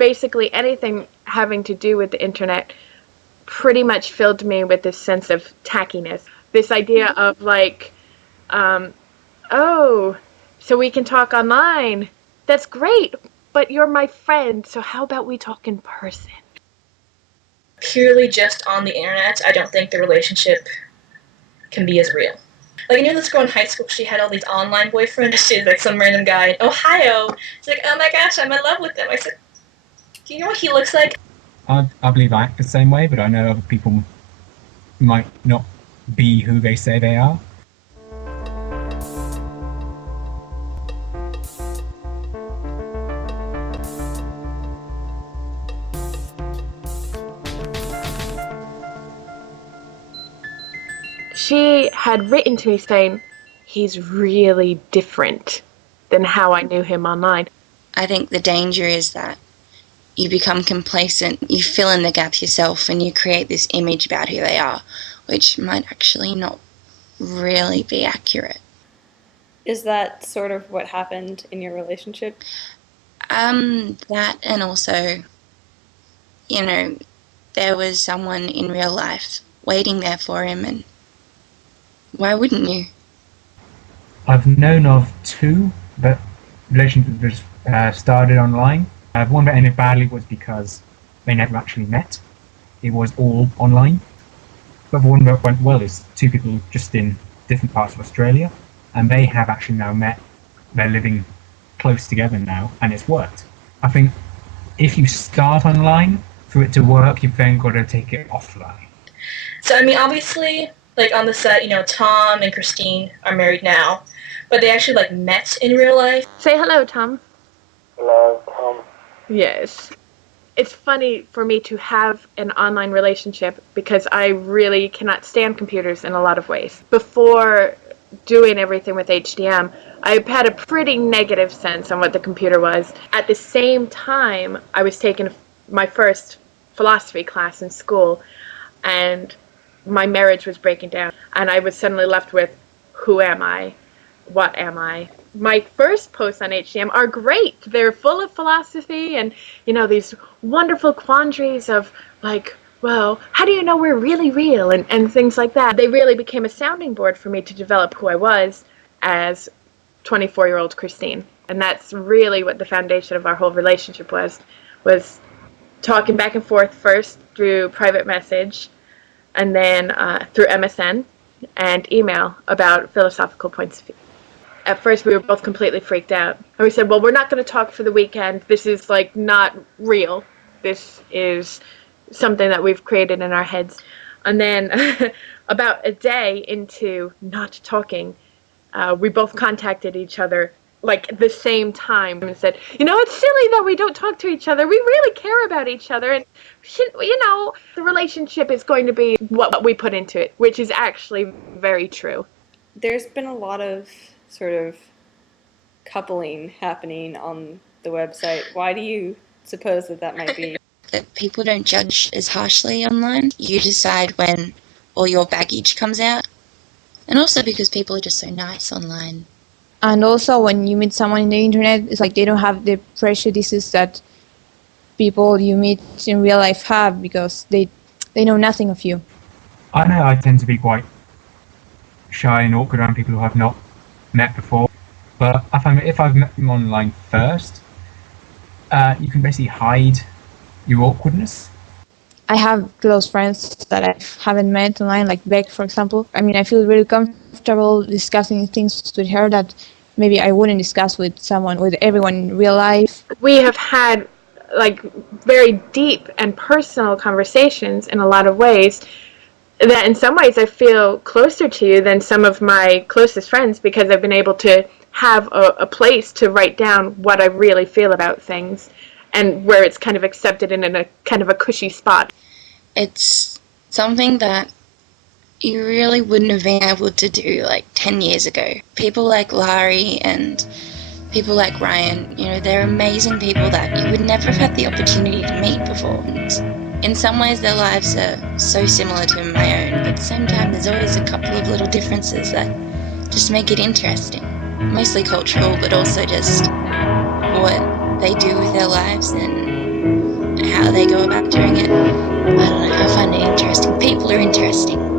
basically anything having to do with the internet pretty much filled me with this sense of tackiness. This idea of like, oh, so we can talk online. That's great, but you're my friend, so how about we talk in person? Purely just on the internet, I don't think the relationship can be as real. Like, I knew this girl in high school, she had all these online boyfriends. She's like some random guy in Ohio. She's like, oh my gosh, I'm in love with him. I said, do you know what he looks like? I believe I act the same way, but I know other people might not be who they say they are. She had written to me saying, he's really different than how I knew him online. I think the danger is that you become complacent, you fill in the gaps yourself, and you create this image about who they are, which might actually not really be accurate. Is that sort of what happened in your relationship? That, and also, you know, there was someone in real life waiting there for him, and why wouldn't you? I've known of two that relationships started online. One that ended badly was because they never actually met. It was all online. But the one that went well is two people just in different parts of Australia, and they have actually now met. They're living close together now, and it's worked. I think if you start online, for it to work, you've then got to take it offline. So, I mean, obviously, like, on the set, you know, Tom and Christine are married now, but they actually, like, met in real life. Say hello, Tom. Hello, Tom. Yes. It's funny for me to have an online relationship because I really cannot stand computers in a lot of ways. Before doing everything with HDM, I had a pretty negative sense on what the computer was. At the same time, I was taking my first philosophy class in school, and my marriage was breaking down, and I was suddenly left with, who am I? What am I? My first posts on HDM are great. They're full of philosophy and, you know, these wonderful quandaries of, like, well, how do you know we're really real? And things like that. They really became a sounding board for me to develop who I was as 24-year-old Christine. And that's really what the foundation of our whole relationship was talking back and forth first through private message, and then through MSN and email about philosophical points of view. At first, we were both completely freaked out. And we said, well, we're not going to talk for the weekend. This is, like, not real. This is something that we've created in our heads. And then about a day into not talking, we both contacted each other, like, at the same time and said, you know, it's silly that we don't talk to each other. We really care about each other. And, you know, the relationship is going to be what we put into it, which is actually very true. There's been a lot of sort of coupling happening on the website. Why do you suppose that might be? That people don't judge as harshly online. You decide when all your baggage comes out. And also because people are just so nice online. And also when you meet someone in the internet, it's like they don't have the prejudices that people you meet in real life have, because they know nothing of you. I know I tend to be quite shy and awkward around people who I've not met before, but I find that if I've met them online first, you can basically hide your awkwardness. I have close friends that I haven't met online, like Beck, for example. I mean, I feel really comfortable discussing things with her that maybe I wouldn't discuss with everyone in real life. We have had, like, very deep and personal conversations in a lot of ways that in some ways I feel closer to you than some of my closest friends, because I've been able to have a place to write down what I really feel about things, and where it's kind of accepted in a kind of a cushy spot. It's something that you really wouldn't have been able to do like 10 years ago. People like Larry and people like Ryan, you know, they're amazing people that you would never have had the opportunity to meet before. And in some ways their lives are so similar to my own, but at the same time there's always a couple of little differences that just make it interesting. Mostly cultural, but also just what they do with their lives and how they go about doing it. I don't know, I find it interesting. People are interesting.